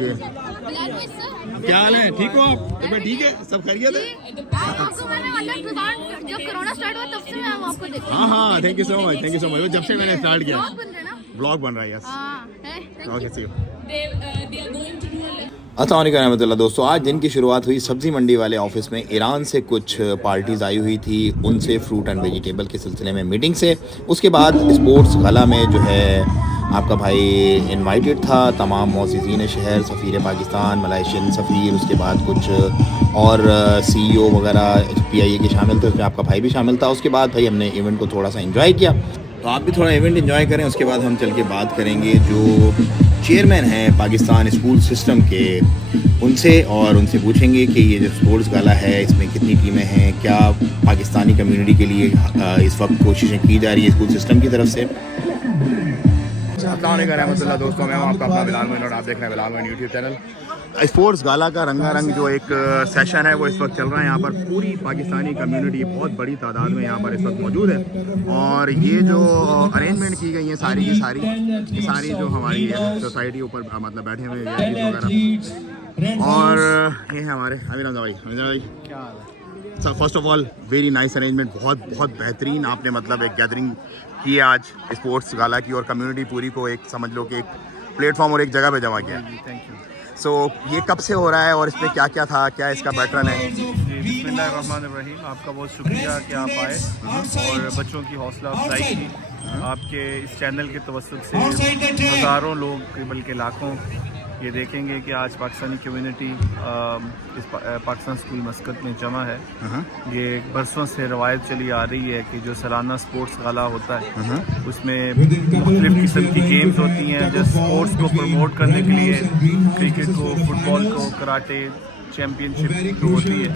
क्या हाल है? ठीक हो आप? तो ठीक है, सब खैरियत है? आपको मैंने मतलब जब कोरोना स्टार्ट हुआ तब से मैं आपको देखती हूँ। हाँ, thank you so much, thank you so much. जब से मैंने स्टार्ट किया ब्लॉग बन रहे हैं ना? ब्लॉग बन रहा है। Yes, okay, see you. अस्सलाम वालेकुम रहमतुल्लाह। दोस्तों, आज दिन की शुरुआत हुई सब्ज़ी मंडी वाले ऑफिस में। ईरान से कुछ पार्टीज़ आई हुई थी, उनसे फ्रूट एंड वेजिटेबल के सिलसिले में मीटिंग से। उसके बाद स्पोर्ट्स गला में जो है आपका भाई इनवाइटेड था। तमाम मौज़िज़ीन शहर, सफ़ीर पाकिस्तान, मलाइशियन सफ़ीर, उसके बाद कुछ और CEO वगैरह PIA के शामिल थे। उसमें आपका भाई भी शामिल था। उसके बाद भाई हमने इवेंट को थोड़ा सा एंजॉय किया, तो आप भी थोड़ा इवेंट एंजॉय करें। उसके बाद हम चल के बात करेंगे जो चेयरमैन हैं पाकिस्तान स्कूल सिस्टम के, उनसे, और उनसे पूछेंगे कि ये जो स्पोर्ट्स गाला है इसमें कितनी टीमें हैं, क्या पाकिस्तानी कम्युनिटी के लिए इस वक्त कोशिशें की जा रही है स्कूल सिस्टम की तरफ से। अस्सलाम वालेकुम रहमतुल्लाह। दोस्तों, मैं हूं आपका अपना बिलाल मोइन और आप देख रहे हैं Bilal Moin YouTube channel. Sports gala का रंगारंग जो एक सेशन है वो इस वक्त चल रहा है। यहाँ पर पूरी पाकिस्तानी कम्युनिटी बहुत बड़ी तादाद में यहाँ पर इस वक्त मौजूद है, और ये जो अरेंजमेंट की गई है सारी की सारी जो हमारी सोसाइटी ऊपर मतलब बैठे हुए हैं वगैरह, और ये है हमारे अमीर हमजा भाई। क्या हाल है? First of all very nice arrangement, बहुत बेहतरीन आपने मतलब एक गैदरिंग की है आज स्पोर्ट्स गाला की, और कम्युनिटी पूरी को एक समझ लो कि एक प्लेटफॉर्म और एक जगह पे जमा किया। Thank you. सो ये कब से हो रहा है और इसमें क्या क्या था, क्या इसका पैटर्न है? बिस्मिल्लाहिर्रहमानिर्रहीम। आपका बहुत शुक्रिया कि आप आए और बच्चों की हौसला अफजाई की। आपके इस चैनल के तवस्सुत से हज़ारों लोग बल्कि लाखों ये देखेंगे कि आज पाकिस्तानी कम्युनिटी इस पाकिस्तान स्कूल मस्कत में जमा है। ये बरसों से रवायत चली आ रही है कि जो सालाना स्पोर्ट्स गाला होता है उसमें मुख्तलिफ़ किस्म की गेम्स होती हैं जो स्पोर्ट्स को प्रमोट करने के लिए, क्रिकेट को, फुटबॉल को, कराटे चैम्पियनशिप जो होती है,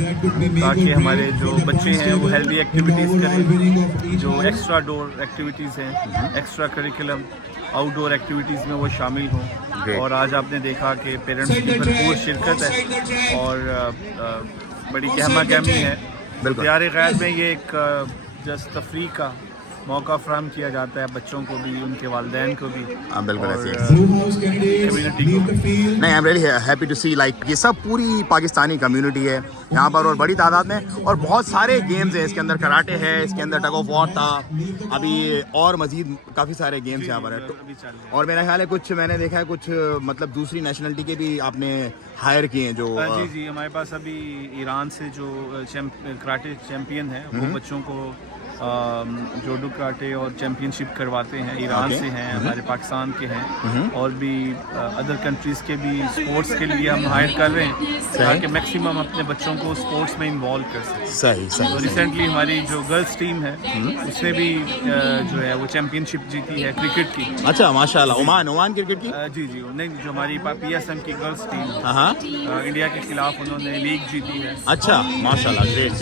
ताकि हमारे जो बच्चे हैं वो हेल्दी एक्टिविटीज़ करें, जो एक्स्ट्रा डोर एक्टिविटीज़ हैं, एक्स्ट्रा करिकुलम आउटडोर एक्टिविटीज़ में वो शामिल हों। और आज आपने देखा कि पेरेंट्स की भरपूर शिरकत है और बड़ी गहमा गहमी है। दियार गैर में ये एक जस्ट तफरीह का मौका फ्राहम किया जाता है बच्चों को भी, उनके वालिदैन को भी। बिल्कुल ऐसे कम्युनिटी को। नहीं, I am really happy to see like ये सब पूरी पाकिस्तानी कम्युनिटी है यहाँ पर, और बड़ी तादाद में, और बहुत सारे गेम्स हैं इसके अंदर। कराटे है इसके अंदर, टग ऑफ वॉर था अभी, और मजीद काफ़ी सारे गेम्स यहाँ पर है। और मेरा ख्याल है कुछ मैंने देखा है कुछ मतलब दूसरी नेशनलिटी के भी आपने हायर किए हैं जो जी हमारे पास अभी ईरान से जो कराटे चैम्पियन है वो बच्चों को जोडो कराटे और चैम्पियनशिप करवाते हैं। ईरान से हैं, हमारे पाकिस्तान के हैं, और भी अदर कंट्रीज़ के भी स्पोर्ट्स के लिए हम हायर कर रहे हैं ताकि मैक्सिमम अपने बच्चों को स्पोर्ट्स में इन्वॉल्व कर सकें। सही। तो रिसेंटली हमारी जो गर्ल्स टीम है उसने भी जो है वो चैम्पियनशिप जीती है क्रिकेट की। अच्छा, माशाल्लाह। ओमान क्रिकेट की? जी नहीं, जो हमारी PSM की गर्ल्स टीम इंडिया के खिलाफ उन्होंने लीग जीती है। अच्छा, माशाल्लाह, ग्रेट।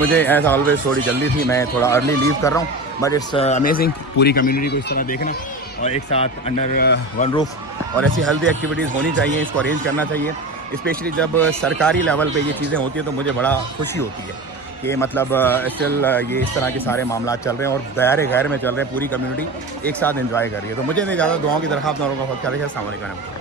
मुझे एज ऑलवेज थोड़ी जल्दी थी, मैं थोड़ा अर्ली लीव कर रहा हूँ, बट इट्स अमेजिंग पूरी कम्युनिटी को इस तरह देखना और एक साथ अंडर वन रूफ, और ऐसी हेल्दी एक्टिविटीज़ होनी चाहिए, इसको अरेंज करना चाहिए। स्पेशली जब सरकारी लेवल पे ये चीज़ें होती हैं तो मुझे बड़ा खुशी होती है कि मतलब स्टिल ये इस तरह के सारे मामला चल रहे हैं और दायरे गैर में चल रहे हैं, पूरी कम्युनिटी एक साथ एंजॉय कर रही है। तो मुझे नहीं ज़्यादा दुआओं की दरख्वास्त, अस्सलाम वालेकुम।